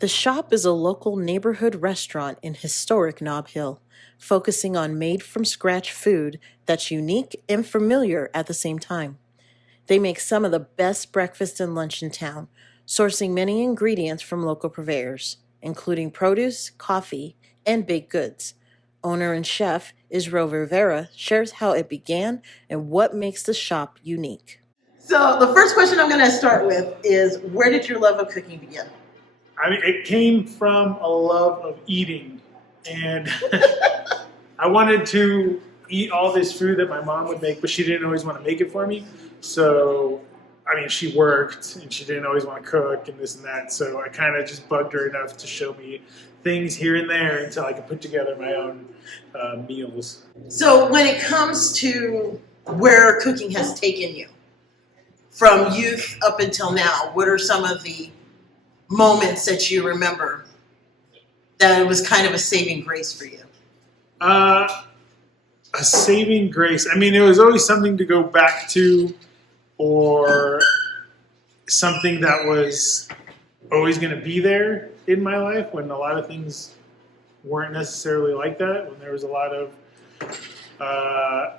The Shop is a local neighborhood restaurant in historic Nob Hill, focusing on made from scratch food that's unique and familiar at the same time. They make some of the best breakfast and lunch in town, sourcing many ingredients from local purveyors, including produce, coffee, and baked goods. Owner and chef Israel Rivera shares how it began and what makes the shop unique. So, the first question I'm going to start with is, where did your love of cooking begin? I mean, it came from a love of eating, and I wanted to eat all this food that my mom would make, but she didn't always want to make it for me. So, I mean, she worked, and she didn't always want to cook and this and that. So I kind of just bugged her enough to show me things here and there until I could put together my own meals. So, when it comes to where cooking has taken you, from youth up until now, what are some of the moments that you remember that it was kind of a saving grace for you? A saving grace. I mean, it was always something to go back to, or something that was always going to be there in my life when a lot of things weren't necessarily like that, when there was a lot of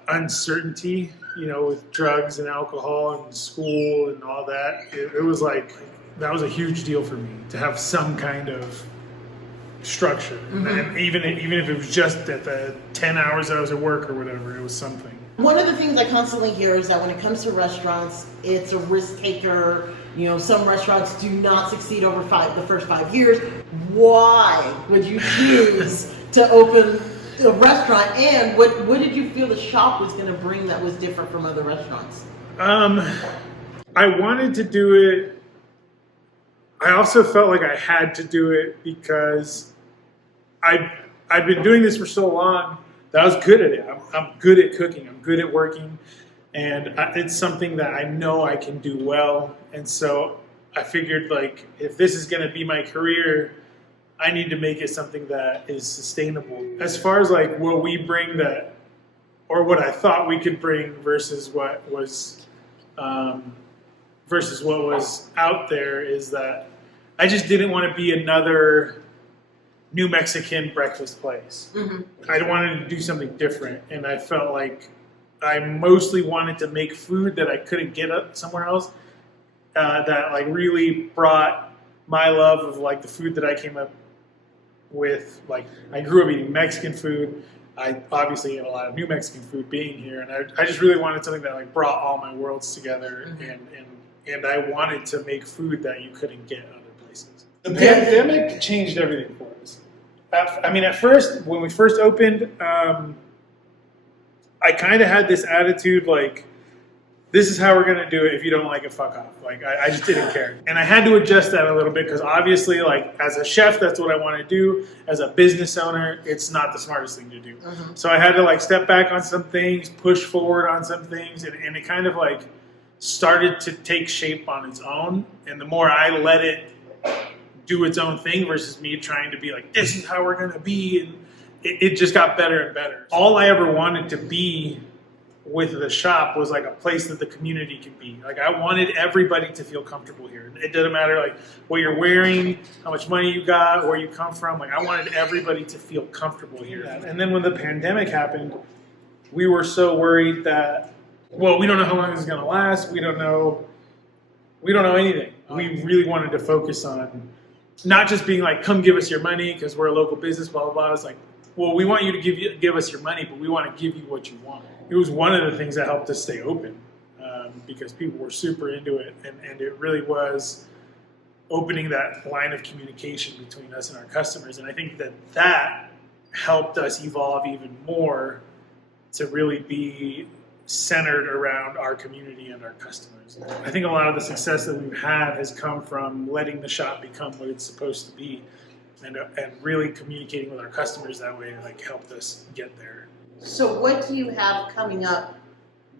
uncertainty, with drugs and alcohol and school and all that. It was like, that was a huge deal for me to have some kind of structure. Mm-hmm. And even if it was just at the 10 hours I was at work or whatever, it was something. One of the things I constantly hear is that when it comes to restaurants, it's a risk taker. Some restaurants do not succeed over the first 5 years. Why would you choose to open a restaurant? And what did you feel the shop was going to bring that was different from other restaurants? I wanted to do it. I also felt like I had to do it because I'd been doing this for so long that I was good at it. I'm good at cooking. I'm good at working. And it's something that I know I can do well. And so I figured, like, if this is going to be my career, I need to make it something that is sustainable. As far as like what we bring that, or what I thought we could bring versus what was out there, is that I just didn't want to be another New Mexican breakfast place. Mm-hmm. I wanted to do something different, and I felt like I mostly wanted to make food that I couldn't get up somewhere else, that like really brought my love of like the food that I came up with. Like, I grew up eating Mexican food. I obviously ate a lot of New Mexican food being here, and I just really wanted something that like brought all my worlds together. Mm-hmm. and I wanted to make food that you couldn't get other places. The pandemic changed everything for us. At first, when we first opened, I kind of had this attitude like, this is how we're going to do it. If you don't like it, fuck off. Like, I just didn't care. And I had to adjust that a little bit because obviously, like, as a chef, that's what I want to do. As a business owner, it's not the smartest thing to do. Mm-hmm. So I had to, like, step back on some things, push forward on some things, and it kind of, like, started to take shape on its own. And the more I let it do its own thing versus me trying to be like, this is how we're going to be, and it just got better and better. All I ever wanted to be with the shop was like a place that the community could be. Like, I wanted everybody to feel comfortable here. It doesn't matter like what you're wearing, how much money you got, where you come from. Like, I wanted everybody to feel comfortable here. And then when the pandemic happened, we were so worried that, well, we don't know how long this is going to last. We don't know anything. We really wanted to focus on not just being like, come give us your money because we're a local business, blah, blah, blah. It's like, well, we want you to give us your money, but we want to give you what you want. It was one of the things that helped us stay open, because people were super into it, and it really was opening that line of communication between us and our customers. And I think that helped us evolve even more to really be centered around our community and our customers. I think a lot of the success that we've had has come from letting the shop become what it's supposed to be, and really communicating with our customers that way, like, helped us get there. So what do you have coming up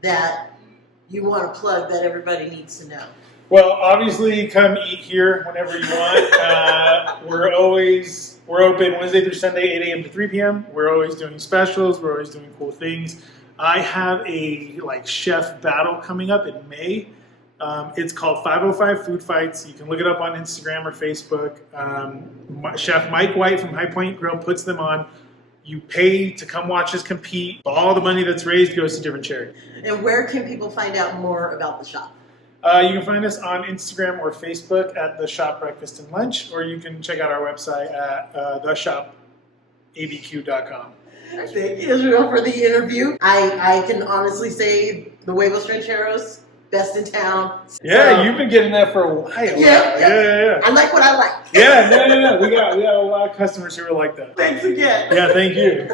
that you want to plug that everybody needs to know? Well, obviously, come eat here whenever you want. We're open Wednesday through Sunday, 8 a.m. to 3 p.m. We're always doing specials. We're always doing cool things. I have a chef battle coming up in May It's called 505 Food Fights. You can look it up on Instagram or Facebook. Chef Mike White from High Point Grill puts them on. You pay to come watch us compete. All the money that's raised goes to different charities. And where can people find out more about the shop? You can find us on Instagram or Facebook at The Shop Breakfast and Lunch, or you can check out our website at theshopabq.com. Thank you, Israel, for the interview. I can honestly say the Huevos Rancheros, best in town. Yeah, So, you've been getting that for a while. Yeah. I like what I like. Yeah, no. We got a lot of customers who are like that. Thanks again. Yeah, thank you.